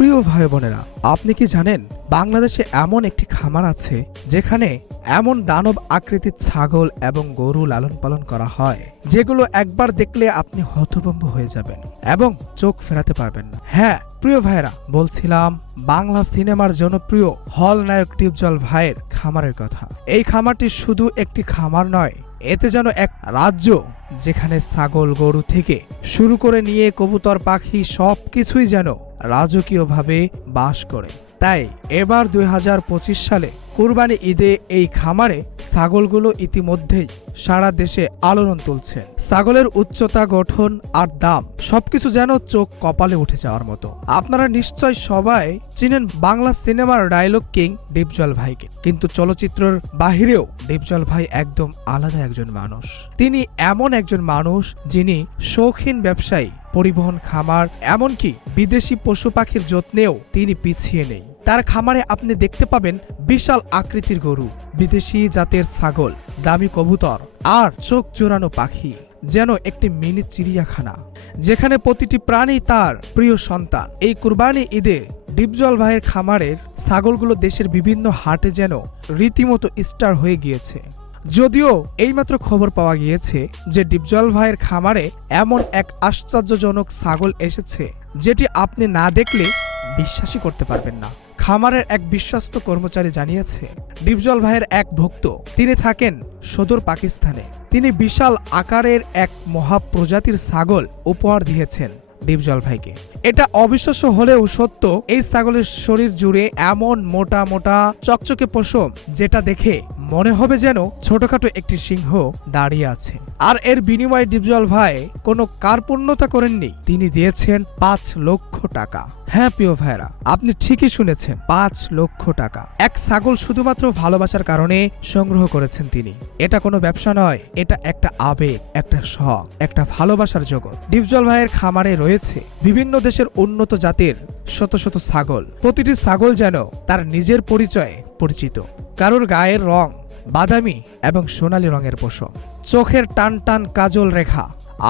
প্রিয় ভাই বোনেরা, আপনি কি জানেন বাংলাদেশে এমন একটি খামার আছে যেখানে এমন দানব আকৃতির ছাগল এবং গরু লালন পালন করা হয় যেগুলো একবার দেখলে আপনি হতভম্ব হয়ে যাবেন এবং চোখ ফেরাতে পারবেন না। হ্যাঁ প্রিয় ভাইরা, বলছিলাম বাংলা সিনেমার জনপ্রিয় হল নায়ক ডিপজল ভাইয়ের খামারের কথা। এই খামারটি শুধু একটি খামার নয়, এতে যেন এক রাজ্য, যেখানে ছাগল গরু থেকে শুরু করে নিয়ে কবুতর পাখি সবকিছুই যেন রাজকীয়ভাবে বাস করে। তাই এবার ২০২৫ সালে কুরবানি ঈদে এই খামারে ছাগলগুলো ইতিমধ্যেই সারা দেশে আলোড়ন তুলছে। ছাগলের উচ্চতা, গঠন আর দাম সবকিছু যেন চোখ কপালে উঠে যাওয়ার মতো। আপনারা নিশ্চয় সবাই চিনেন বাংলা সিনেমার ডায়লগ কিং ডিপজল ভাইকে, কিন্তু চলচ্চিত্রের বাহিরেও ডিপজল ভাই একদম আলাদা একজন মানুষ। তিনি এমন একজন মানুষ যিনি শৌখিন ব্যবসায়ী, পরিবহন, খামার, এমনকি বিদেশি পশু পাখির যত্নেও তিনি পিছিয়ে নেই। তার খামারে আপনি দেখতে পাবেন বিশাল আকৃতির গরু, বিদেশি জাতের ছাগল, দামি কবুতর আর চোখ জোড়ানো পাখি, যেন একটি মিনি চিড়িয়াখানা যেখানে প্রতিটি প্রাণী তার প্রিয় সন্তান। এই কুরবানি ঈদে ডিপজল ভাইয়ের খামারের ছাগলগুলো দেশের বিভিন্ন হাটে যেন রীতিমতো স্টার হয়ে গিয়েছে। যদিও এইমাত্র খবর পাওয়া গিয়েছে যে ডিপজল ভাইয়ের খামারে এমন এক আশ্চর্যজনক ছাগল এসেছে যেটি আপনি না দেখলে বিশ্বাসই করতে পারবেন না। খামারের এক বিশ্বস্ত কর্মচারী জানিয়েছে, ডিপজল ভাইয়ের এক ভক্ত, তিনি থাকেন সদর পাকিস্তানে, তিনি বিশাল আকারের এক মহাপ্রজাতির ছাগল উপহার দিয়েছেন ডিপজল ভাইকে। এটা অবিশ্বাস্য হলেও সত্য, এই ছাগলের শরীর জুড়ে এমন মোটা মোটা চকচকে পশম যেটা দেখে মনে হবে যেন ছোটখাটো একটি সিংহ দাঁড়িয়ে আছে। আর এর বিনিময়ে ডিপজল ভাই কোনো কার্পণ্যতা করেননি, তিনি দিয়েছেন ৫ লক্ষ টাকা। হ্যাঁ প্রিয় ভাইরা, আপনি ঠিকই শুনেছেন, ৫ লক্ষ টাকা। এক ছাগল শুধুমাত্র ভালোবাসার কারণে সংগ্রহ করেছেন তিনি। এটা কোনো ব্যবসা নয়, এটা একটা আবেগ, একটা শখ, একটা ভালোবাসার জগৎ। ডিপজল ভাইয়ের খামারে রয়েছে বিভিন্ন দেশের উন্নত জাতের শত শত ছাগল। প্রতিটি ছাগল যেন তার নিজের পরিচয়ে পরিচিত। কারোর গায়ের রং বাদামি এবং সোনালী রঙের পশম, চোখের টান টান কাজল রেখা,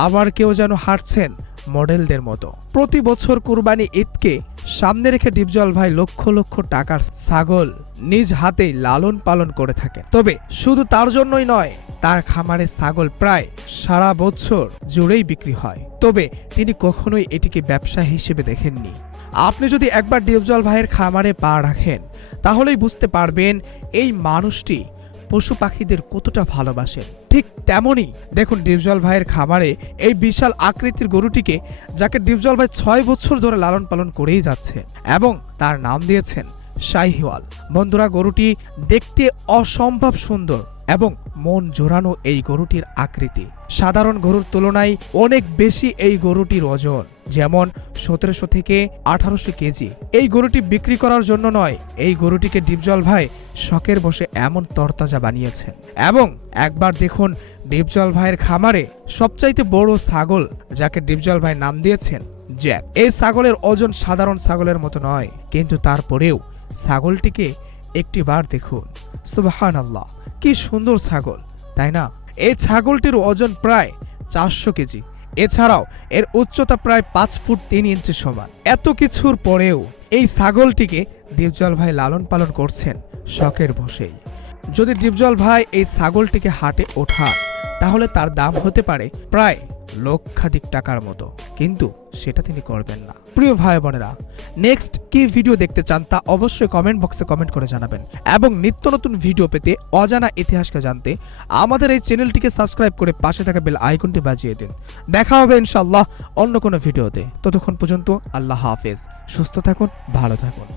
আবার কেউ যেন হাঁটছেন মডেলদের মতো। প্রতি বছর কুরবানি ঈদকে সামনে রেখে ডিপজল ভাই লক্ষ লক্ষ টাকার ছাগল নিজ হাতেই লালন পালন করে থাকেন। তবে শুধু তার জন্যই নয়, তার খামারে ছাগল প্রায় সারা বছর জুড়েই বিক্রি হয়। তবে তিনি কখনোই এটিকে ব্যবসা হিসেবে দেখেননি। আপনি যদি একবার ডিপজল ভাইয়ের খামারে পা রাখেন তাহলেই বুঝতে পারবেন এই মানুষটি পশু পাখিদের কতটা ভালোবাসেন। ঠিক তেমনি দেখুন ডিপজল ভাইয়ের খামারে এই বিশাল আকৃতির গরুটিকে, যাকে ডিপজল ভাই ৬ বছর ধরে লালন পালন করেই যাচ্ছে এবং তার নাম দিয়েছেন শাহিওয়াল। বন্ধুরা, গরুটি দেখতে অসম্ভব সুন্দর এবং মন জোড়ানো। এই গরুটির আকৃতি সাধারণ গরুর তুলনায় অনেক বেশি। এই গরুটির ওজন যেমন ১৭০০ থেকে ১৮০০ কেজি। এই গরুটি বিক্রি করার জন্য নয়, এই গরুটিকে ডিপজল ভাই শখের বসে এমন তরতাজা বানিয়েছেন। এবং একবার দেখুন ডিপজল ভাইয়ের খামারে সবচাইতে বড় ছাগল, যাকে ডিপজল ভাই নাম দিয়েছেন জ্যাক। এই ছাগলের ওজন সাধারণ ছাগলের মতো নয়, কিন্তু তারপরেও ছাগলটিকে একটি বার দেখুন। সুবহানাল্লাহ, কি সুন্দর ছাগল, তাই না? এই ছাগলটির ওজন প্রায় ৪০০ কেজি। এছাড়াও এর উচ্চতা প্রায় ৫ ফুট ৩ ইঞ্চি সমান। এত কিছুর পরেও এই ছাগলটিকে ডিপজল ভাই লালন পালন করছেন শখের বশেই। যদি ডিপজল ভাই এই ছাগলটিকে হাটে ওঠান তাহলে তার দাম হতে পারে প্রায় লক্ষাধিক টাকার মতো, কিন্তু সেটা তিনি করবেন না। প্রিয় ভাই বোনেরা, নেক্সট কি ভিডিও দেখতে চান তা অবশ্যই কমেন্ট বক্সে কমেন্ট করে জানাবেন এবং নিত্য নতুন ভিডিও পেতে, অজানা ইতিহাসকে জানতে আমাদের এই চ্যানেলটিকে সাবস্ক্রাইব করে পাশে থাকা বেল আইকনটি বাজিয়ে দিন। দেখা হবে ইনশাআল্লাহ অন্য কোনো ভিডিওতে। ততক্ষণ পর্যন্ত আল্লাহ হাফেজ। সুস্থ থাকুন, ভালো থাকুন।